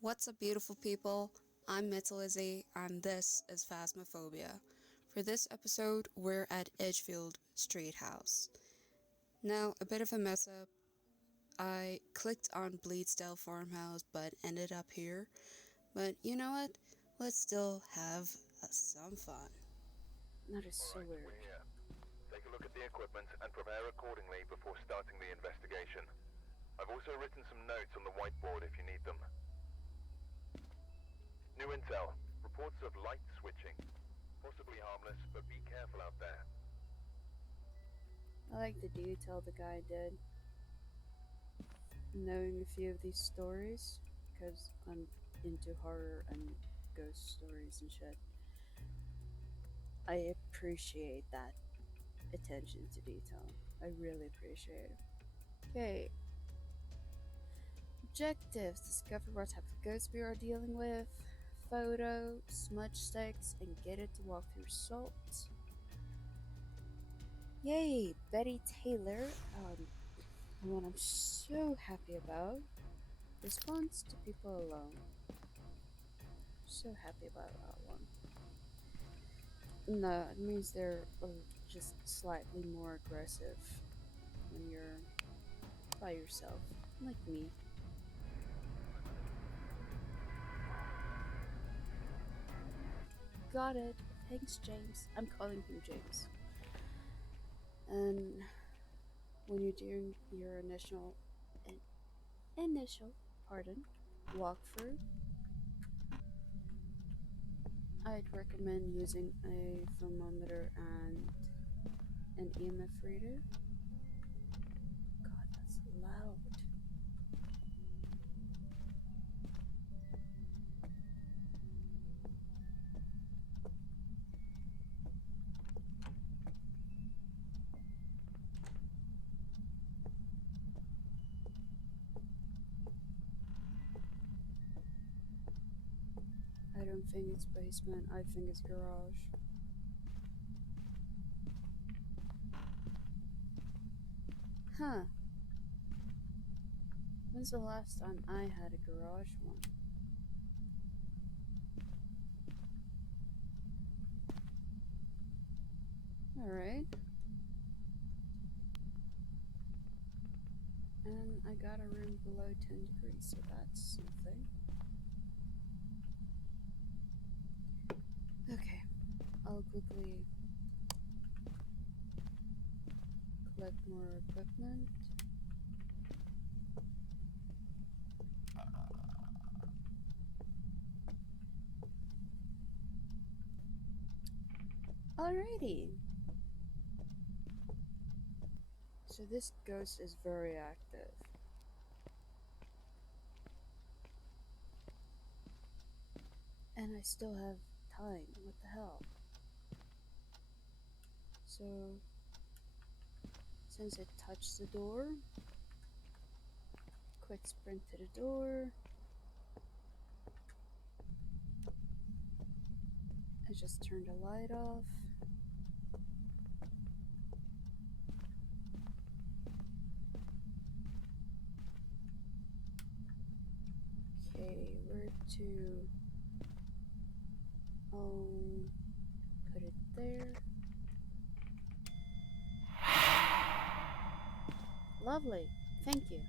What's up, beautiful people? I'm Metalizzy, and this is Phasmophobia. For this episode, we're at Edgefield Street House. Now, a bit of a mess up. I clicked on Bleedsdale Farmhouse, but ended up here. But you know what? Let's still have some fun. That is so Alright, we're weird. here. Take a look at the equipment and prepare accordingly before starting the investigation. I've also written some notes on the whiteboard if you need them. New intel. Reports of light switching. Possibly harmless, but be careful out there. I like the detail the guy did. Knowing a few of these stories, because I'm into horror and ghost stories and shit. I appreciate that attention to detail. I really appreciate it. Okay. Objectives: discover what type of ghost we are dealing with. Photo, smudge sticks, and get it to walk through salt. Yay, Betty Taylor. What I'm so happy about. Response to people alone. So happy about that one. No, it means they're just slightly more aggressive when you're by yourself, like me. Got it. Thanks, James. I'm calling him James. And when you're doing your initial, pardon, walkthrough, I'd recommend using a thermometer and an EMF reader. God, that's loud. I don't think it's basement, I think it's garage. Huh. When's the last time I had a garage one? Alright. And I got a room below 10 degrees, so that's something. Okay. I'll quickly collect more equipment. Alrighty. So this ghost is very active. And I still have time. What the hell? So, since it touched the door, quick sprint to the door. I just turned the light off. Okay, where to? Oh, put it there. Lovely. Thank you.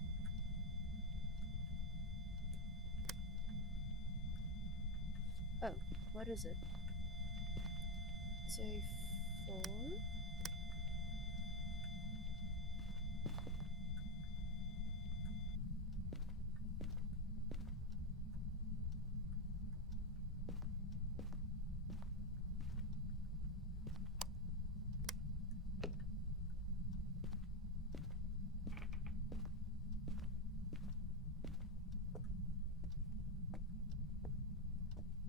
Oh, what is it? It's a 4.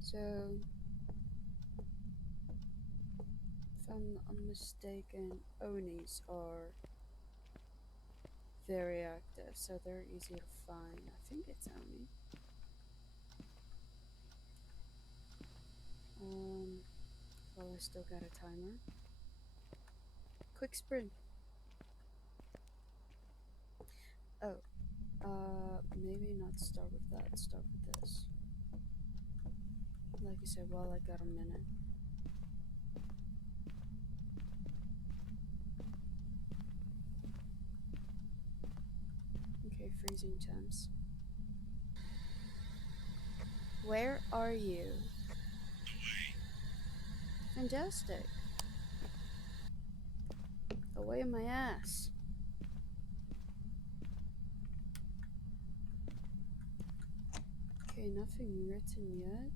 So, if I'm not mistaken, Onis are very active, so they're easy to find. I think it's Oni. Well, I still got a timer. Quick sprint. Oh, Maybe not start with that, start with this. Like I said, while I got a minute. Okay, freezing temps. Where are you? Fantastic. Away my ass. Okay, nothing written yet.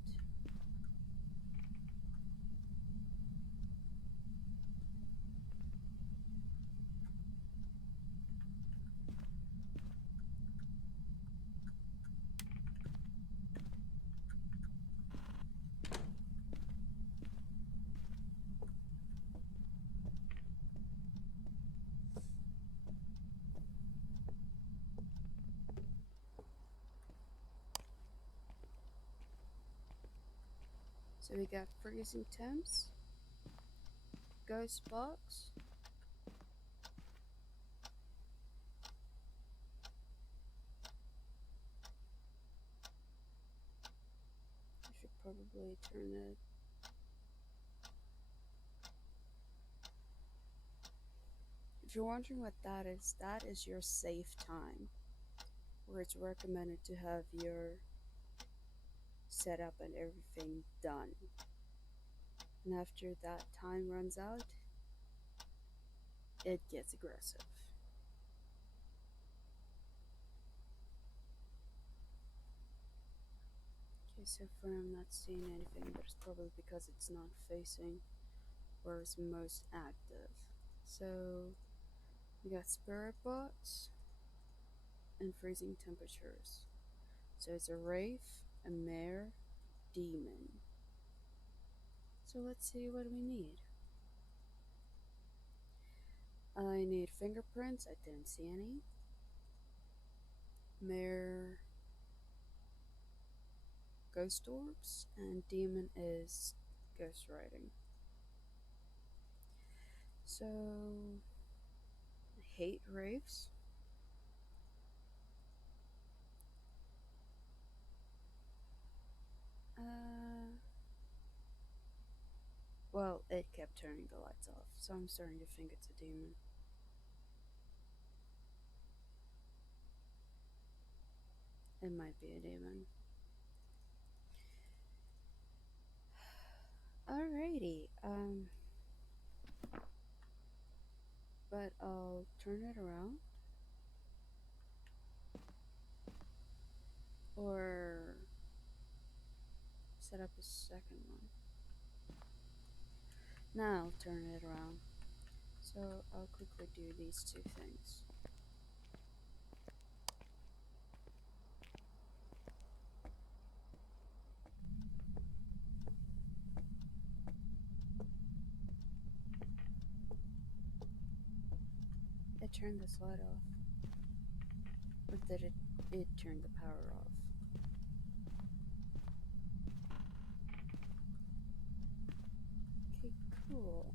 So we got freezing temps, ghost box, I should probably turn it. If you're wondering what that is your safe time, where it's recommended to have your setup and everything done. And after that time runs out, it gets aggressive. Okay, so far I'm not seeing anything, but it's probably because it's not facing where it's most active. So we got spirit box and freezing temperatures. So it's a wraith, a mare, demon. So let's see what we need. I need fingerprints, I didn't see any. Mare, ghost orbs, and demon is ghost writing. So I hate wraiths. Well, it kept turning the lights off, so I'm starting to think it's a demon. It might be a demon. Alrighty, but I'll turn it around. Or set up a second one. Now I'll turn it around. So I'll quickly do these two things. It turned this light off. Or did it turn the power off? Okay, cool.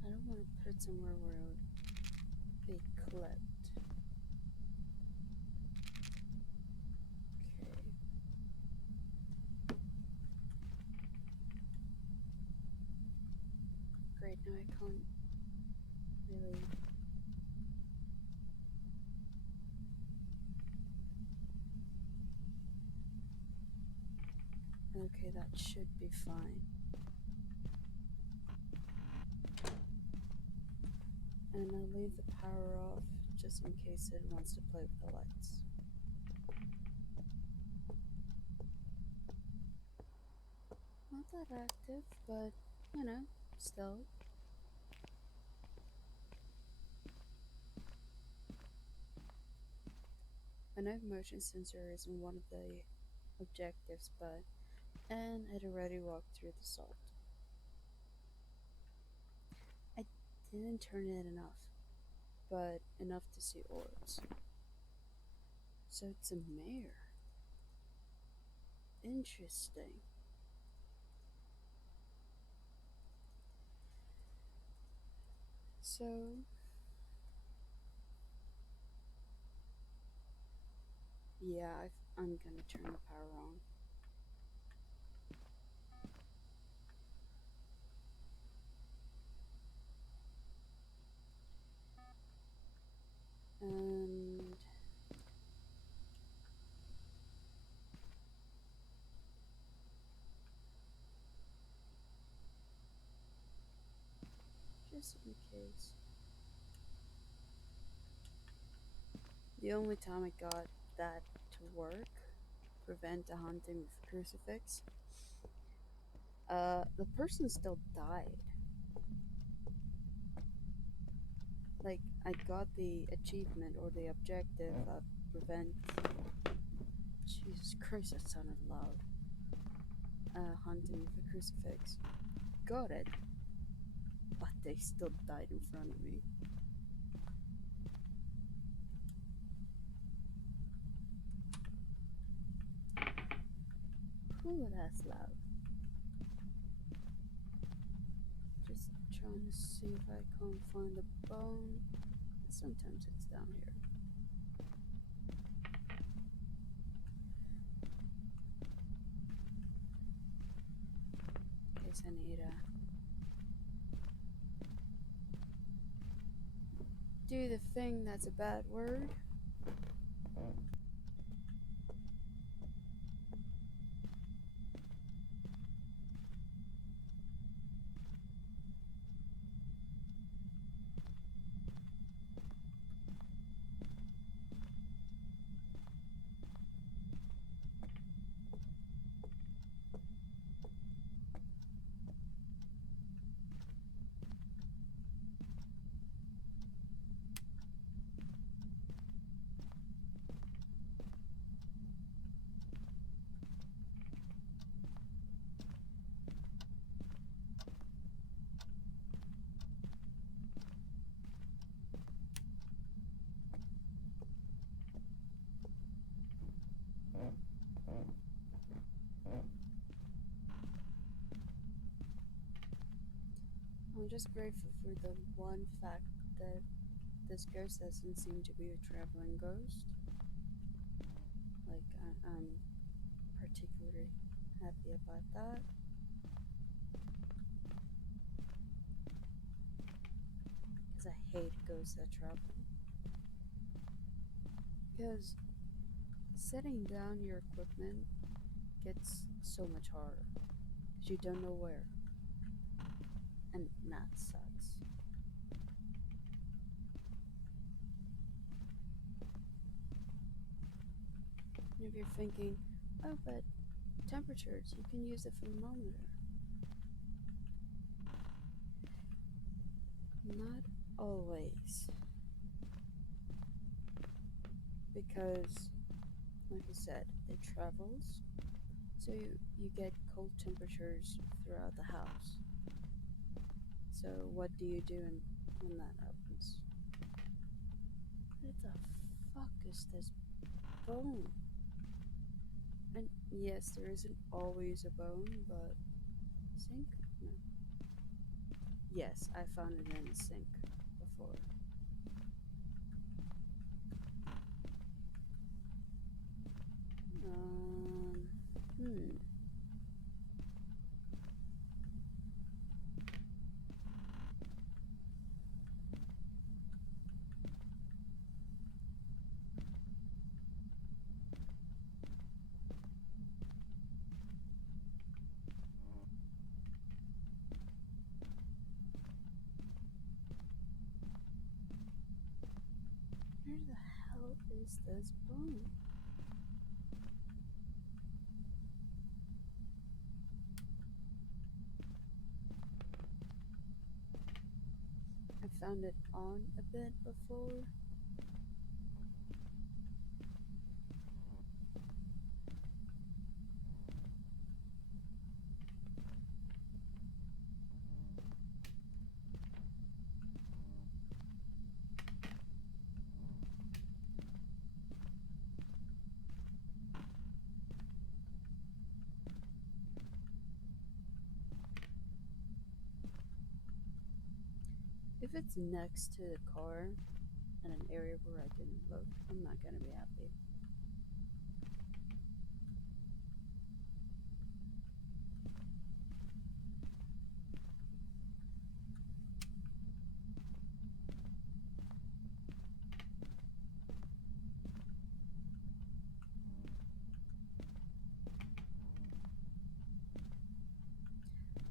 I don't want to put it somewhere where it would be clipped. Okay. Great, now I can't really. Okay, that should be fine. And I'll leave the power off just in case it wants to play with the lights. Not that active, but you know, still. I know motion sensor isn't one of the objectives, but and I'd already walked through the salt. I didn't turn it enough. but enough to see orbs. So it's a mare. Interesting. So, yeah, I'm gonna turn the power on. And just in case. The only time I got that to work, prevent a hunting with a crucifix, the person still died. Like, I got the achievement or the objective of prevent. Jesus Christ, that sounded loud. Hunting with a crucifix. Got it. But they still died in front of me. Ooh, that's loud. Just trying to see if I can't find the bone. Sometimes it's down here. In case I need to do the thing that's a bad word. I'm just grateful for the one fact that this ghost doesn't seem to be a traveling ghost. Like, I'm particularly happy about that. Because I hate ghosts that travel. Because setting down your equipment gets so much harder. Because you don't know where. And that sucks. And if you're thinking, oh, but temperatures, you can use a thermometer. Not always. Because, like I said, it travels. So you get cold temperatures throughout the house. So what do you do when that happens? What the fuck is this bone? And yes, there isn't always a bone, but sink? No. Yes, I found it in a sink before. Hmm. Where the hell is this bone? I found it on a bit before. If it's next to the car in an area where I didn't look, I'm not gonna be happy.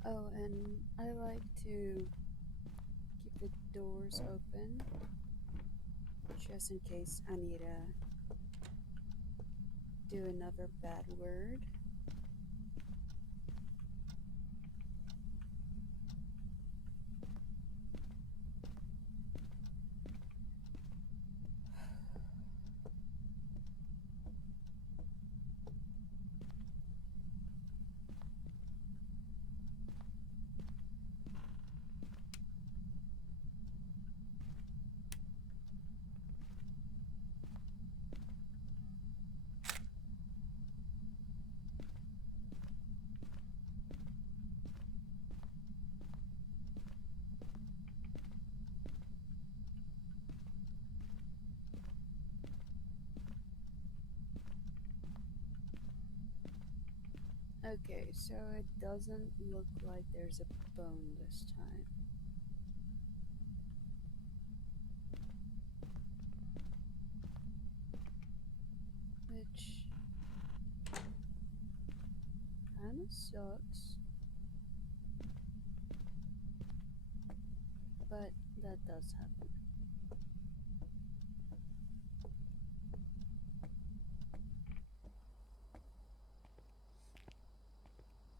Oh, and I like to keep the doors open just in case I need to do another bad word. Okay, so it doesn't look like there's a bone this time. Which kinda sucks. But that does happen.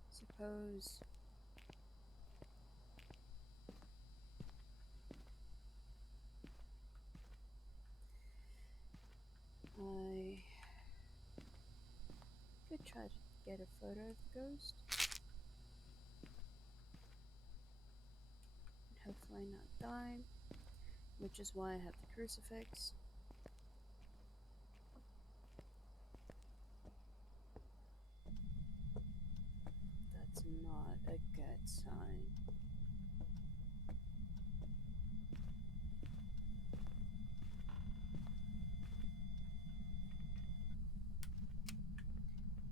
Suppose I could try to get a photo of the ghost. And hopefully not die. Which is why I have the crucifix. That's not a good sign.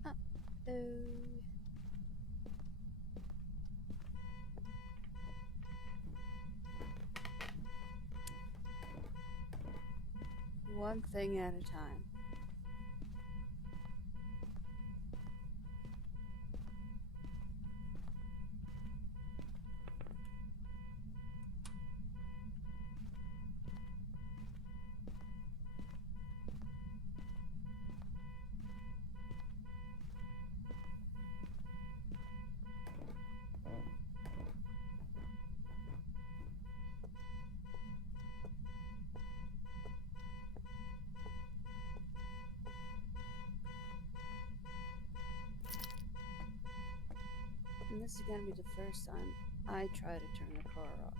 Uh-oh. One thing at a time. And this is gonna be the first time I try to turn the car off.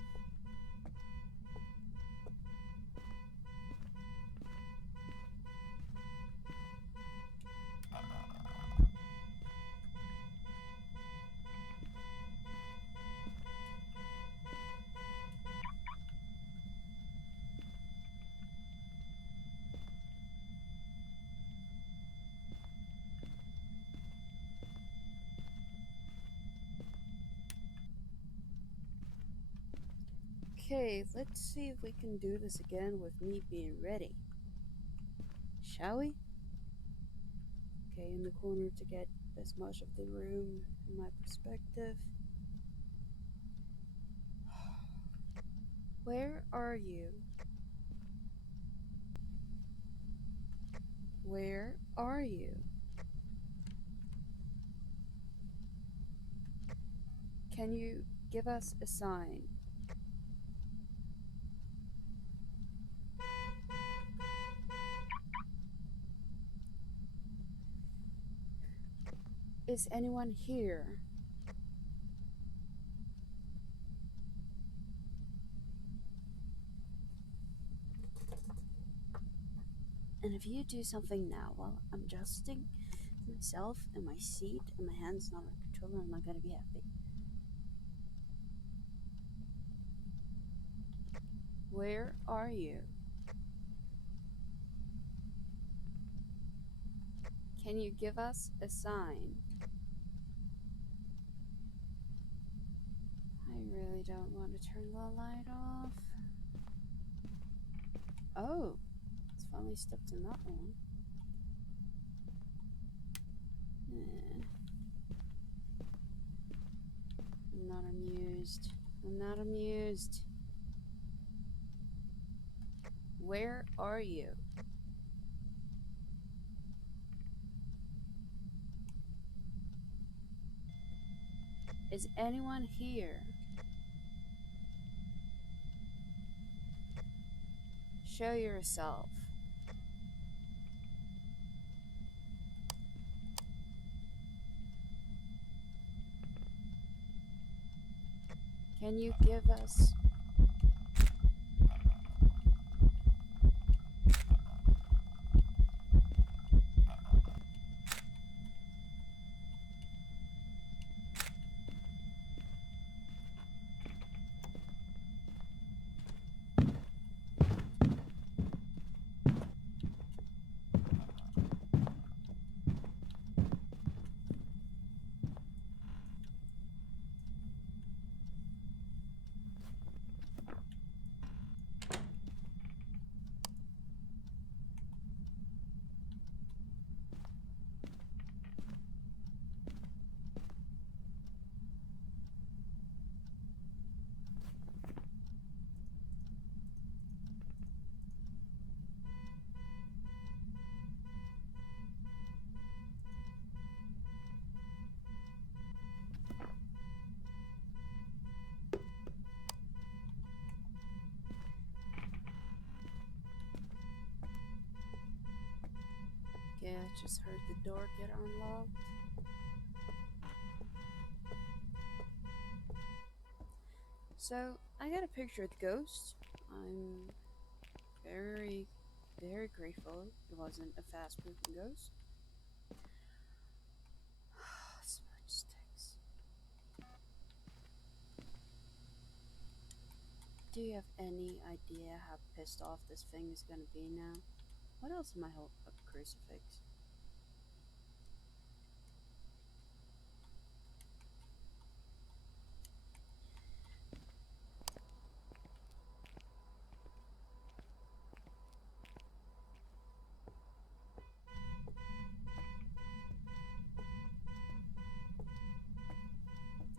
Okay, let's see if we can do this again with me being ready. Shall we? Okay, in the corner to get as much of the room from my perspective. Where are you? Where are you? Can you give us a sign? Is anyone here? And if you do something now while I'm adjusting myself in my seat and my hand's not on the controller, I'm not gonna be happy. Where are you? Can you give us a sign? I really don't want to turn the light off. Oh, it's finally stepped in that one. I'm not amused. I'm not amused. Where are you? Is anyone here? Show yourself. Can you give us... Yeah, I just heard the door get unlocked. So, I got a picture of the ghost. I'm very, very grateful it wasn't a fast-moving ghost. Smudge sticks. Do you have any idea how pissed off this thing is gonna be now? What else am I holding? A crucifix.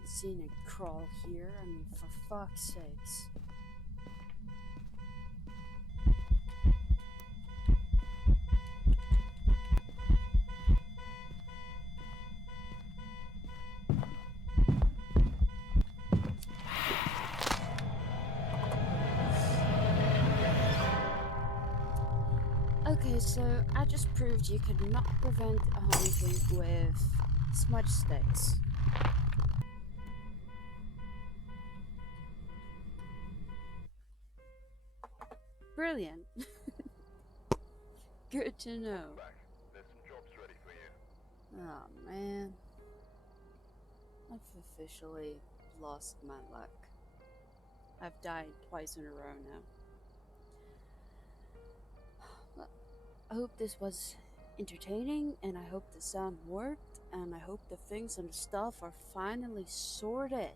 Seen it crawl here, I mean, for fuck's sakes. Okay, so I just proved you could not prevent a haunting with smudge sticks. Brilliant. Good to know. Back. There's some jobs ready for you. Oh man. I've officially lost my luck. I've died twice in a row now. Well, I hope this was entertaining, and I hope the sound worked, and I hope the things and the stuff are finally sorted.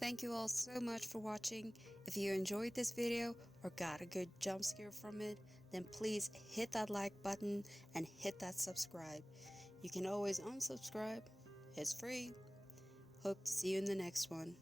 Thank you all so much for watching. If you enjoyed this video or got a good jump scare from it, then please hit that like button and hit that subscribe. You can always unsubscribe. It's free. Hope to see you in the next one.